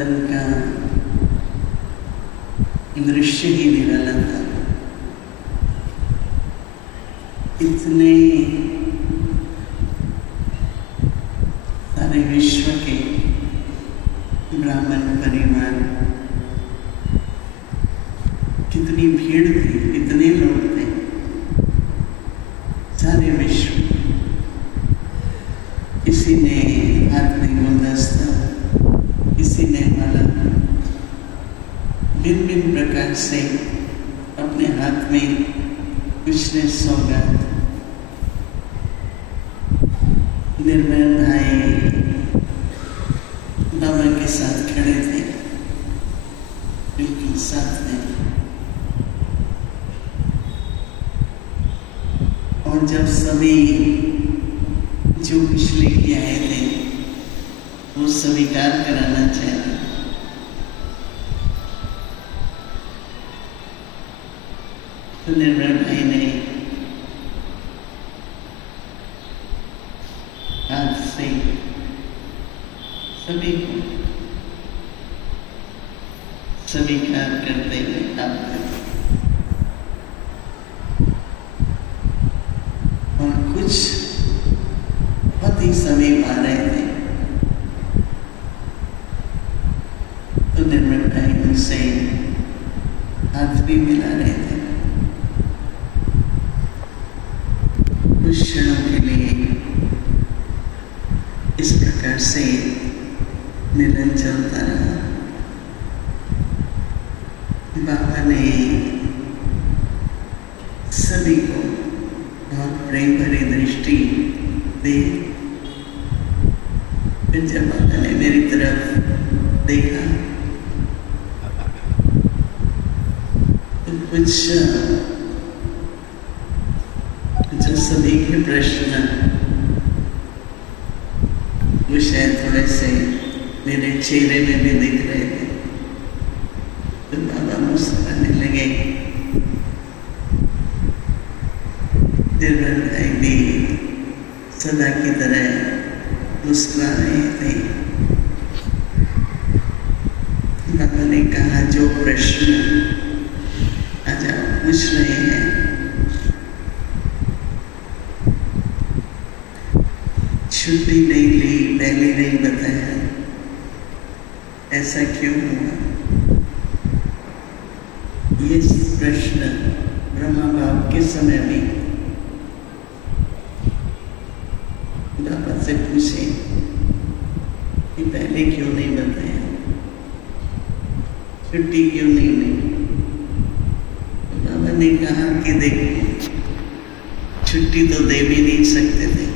परिवर्तन का दृश्य ही निराला था। इतने सारे विश्व के ब्राह्मण परिवार, कितनी भीड़ थी, इतने लोग थे, सारे विश्व। किसी ने हाथ में गुलदस्ता, किसी ने माला, भिन्न भिन्न प्रकार से अपने हाथ में कुछ ने सौगात। निर्मल भाई बाबा के साथ खड़े थे, बिल्कुल साथ में। और जब सभी जो कुछ लेके आए थे वो स्वीकार कराना चाहिए। तो निर्मल भाई ने हाथ से सभी को स्वीकार करते हुए और कुछ बहुत ही समीप आ रहे थे तो निर्मल भाई उनसे हाथ भी मिला रहे थे। कुछ क्षणों के लिए इस प्रकार से मिलन चलता रहा। बाबा ने सभी को बहुत प्रेम भरी दृष्टि दी। फिर जब बाबा ने मेरी तरफ देखा तो कुछ जो सभी के प्रश्न वो शायद थोड़े से मेरे चेहरे में भी दिख रहे थे। तो बाबा मुस्कुराने लगे। निर्मल भाई भी सदा की तरह मुस्कुरा रहे थे। बाबा ने कहा, जो प्रश्न आज आप पूछ रहे हैं छुट्टी नहीं ली, पहले नहीं बताया, ऐसा क्यों हुआ? ये प्रश्न ब्रह्मा बाप के समय भी बाबा से पूछे कि पहले क्यों नहीं बताया, छुट्टी क्यों नहीं ली? तो बाबा ने कहा कि देखो, छुट्टी तो दे भी नहीं सकते थे,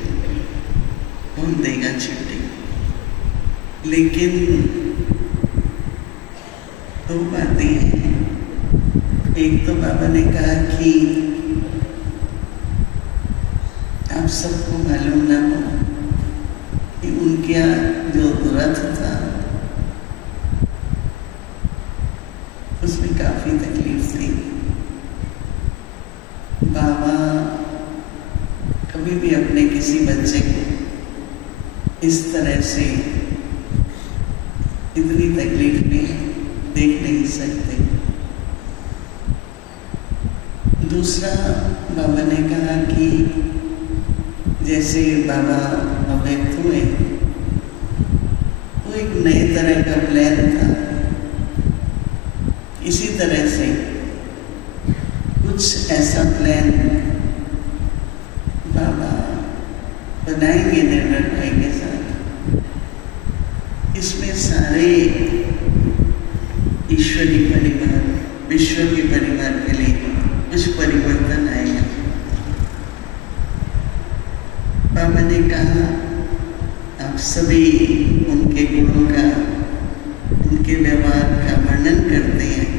कौन देगा छुट्टी? लेकिन दो बातें हैं। एक तो बाबा ने कहा कि आप सबको मालूम ना हो कि उनके जो रथ था उसमें काफी तकलीफ थी। बाबा कभी भी अपने किसी बच्चे को इस तरह से इतनी तकलीफ में देख नहीं सकते। दूसरा, बाबा ने कहा कि जैसे बाबा अव्यक्त हुए तो एक नए तरह का प्लान था, इसी तरह से कुछ ऐसा प्लान बाबा बनाएंगे निर्मल भाई के साथ। इसमें सारे ईश्वरी परिवार, विश्व के परिवार के लिए कुछ परिवर्तन आएगा। बाबा ने कहा, आप सभी उनके गुणों का, उनके व्यवहार का वर्णन करते हैं,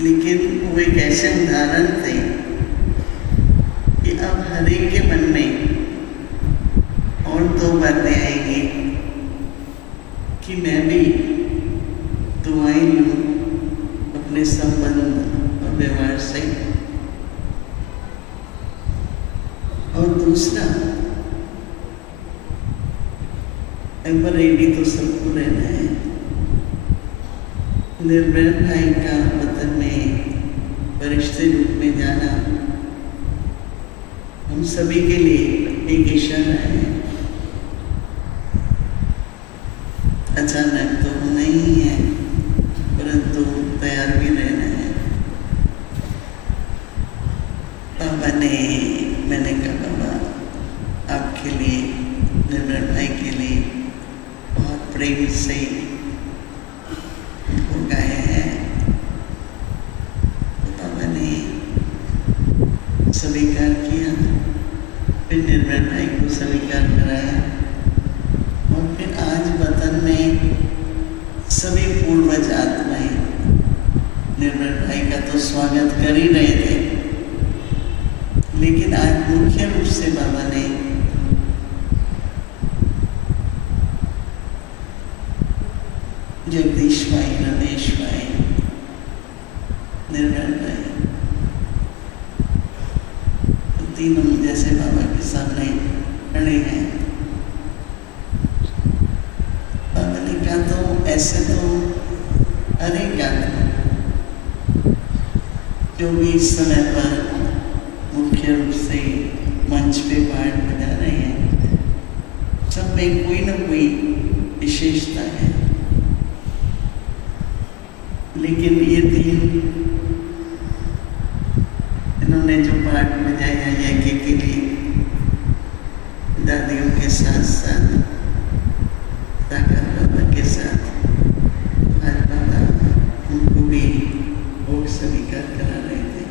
लेकिन वो एक ऐसे उदाहरण थे कि अब हर एक के मन में और दो बातें आएंगी कि मैं भी दुआएं लूं अपने संबंध और व्यवहार से, और दूसरा एवर रेडी तो सबको रहना है। निर्भय भाई का वतन में फरिश्ते रूप में जाना हम सभी के लिए एक इशारा है। अचानक तो नहीं है, परंतु तैयार भी रहना है। बाबा ने, मैंने कहा बाबा आपके लिए, निर्भय भाई के लिए बहुत प्रेम से हो गए हैं। तो बाबा ने स्वीकार किया, फिर निर्भय भाई को स्वीकार कराया और फिर आज वतन में सभी पूर्वज आत्माएं निर्भय भाई का तो स्वागत कर ही रहे थे, लेकिन आज मुख्य रूप से बाबा ने जगदीश भाई, रमेश भाई, निर्भय भाई, तो तीनों जैसे बाबा के सामने खड़े हैं। बाबा ने कहा तो ऐसे तो अनेक आत्मा जो भी इस समय पर मुख्य रूप से मंच पे पाठ बजा रहे हैं, सब में कोई न कोई विशेषता है, लेकिन ये तीन इन्होंने जो पाठ बजाया यज्ञ के लिए दादियों के साथ साथ साकार बाबा के साथ, आज बाबा उनको भी भोग स्वीकार करा रहे थे।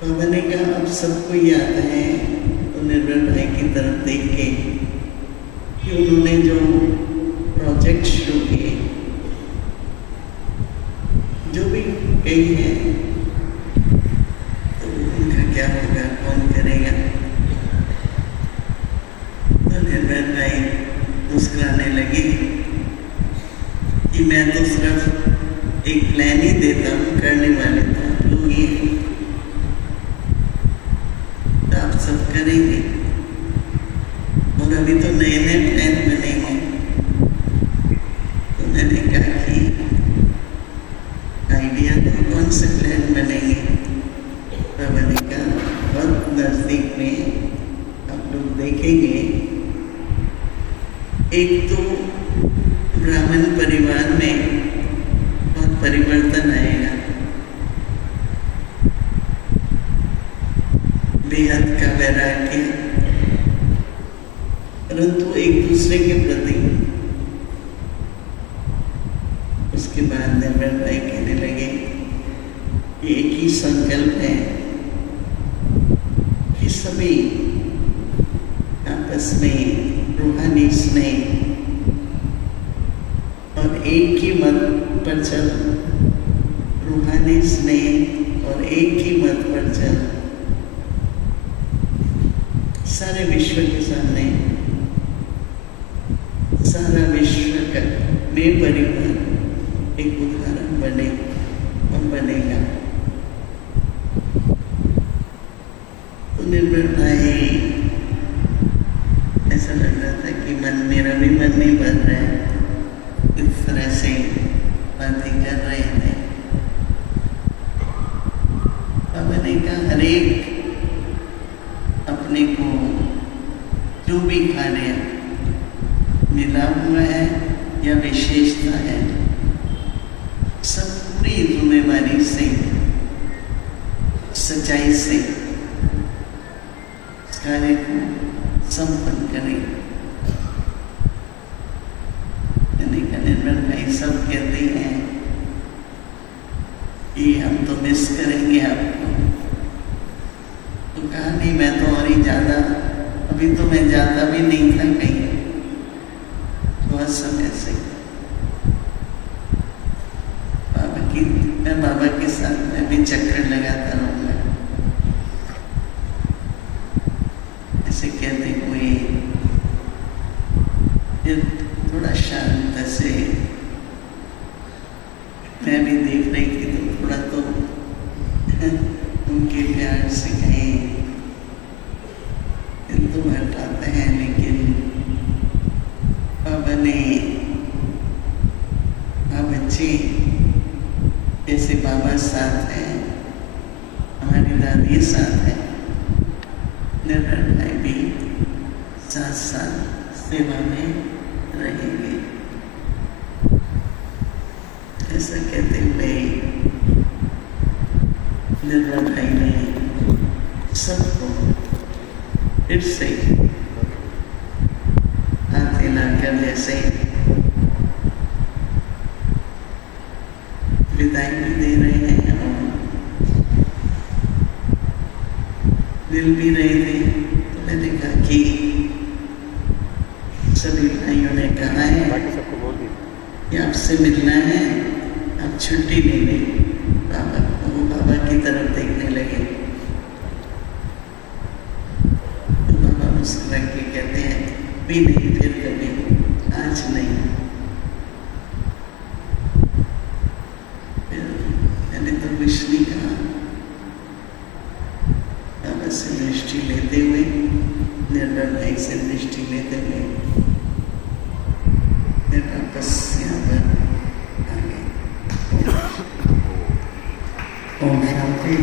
बाबा ने कहा अब सबको याद है, तो निर्भय भाई की तरफ देख के कि उन्होंने जो प्रोजेक्ट शुरू किए, जो भी कही है, तो उनका क्या होगा, कौन करेगा। तो निर्भय भाई मुस्कुराने लगे कि मैं तो सिर्फ एक प्लान ही देता हूँ, करने वाले तो आप लोग ही हैं, तो आप सब करेंगे। और अभी तो नए नए प्लान बनेंगे। तो मैंने कहा कि आइडिया तो कौन से प्लान बनेंगे। बाबा ने कहा बहुत नजदीक में आप लोग देखेंगे, एक तो ब्राह्मण परिवार में बहुत परिवर्तन आएगा, बेहद का वैराग्य, परंतु एक दूसरे के प्रति। उसके बाद निर्भय भाई कहने लगे कि एक ही संकल्प है कि सभी आपस में रूहानी स्नेह और एक ही मत पर चल, रूहानी स्नेह और एक ही मत पर चल, सारे विश्व के सामने, सारा विश्व का में परिवार एक उदाहरण बने और बनेगा। तो निर्भय भाई ऐसा लग रहा था कि मेरा भी मन नहीं भर रहा है, इस तरह से बातें कर रहे थे। अब मैंने कहा हर एक अपने को जो भी कार्य मिला हुआ है या विशेषता है, सब पूरी जिम्मेवारी से, सच्चाई से इस कार्य को संपन्न करें। मैंने कहा निर्भय भाई सब कहते हैं कि हम तो मिस करेंगे आपको, तो कहा नहीं मैं तो और ही ज़्यादा, अभी तो मैं जाता भी नहीं था कहीं बहुत समय से। मैं बाबा के साथ मैं भी चक्कर लगाता रहूँगा, ऐसे कहते हुए फिर थोड़ा शांत से मैं भी देख रही थी, तो थोड़ा तो उनके प्यार से कहीं दिल तो हटाते हैं, लेकिन बच्चे जैसे बाबा साथ हैं, हमारी दादी साथ है, निर्मल भाई भी साथ साथ सेवा में रहेंगे। ऐसा कहते हुए निर्मल भाई ने सबको फिर से हाथ हिलाकर जैसे विदाई भी दे रहे हैं और मिल भी रहे थे। तो मैंने कहा कि सभी भाइयों ने कहा है कि आपसे मिलना है, आप छुट्टी ले लें। बाबा वो बाबा की तरफ देखने लगे तो बाबा मुस्कुरा के कहते हैं भी नहीं, फिर कभी, आज नहीं। मैंने तो कुछ नहीं कहा। बाबा से दृष्टि लेते हुए, निर्मल भाई से दृष्टि लेते हुए मैं वापस यहाँ पर आ गई। ओम शांति।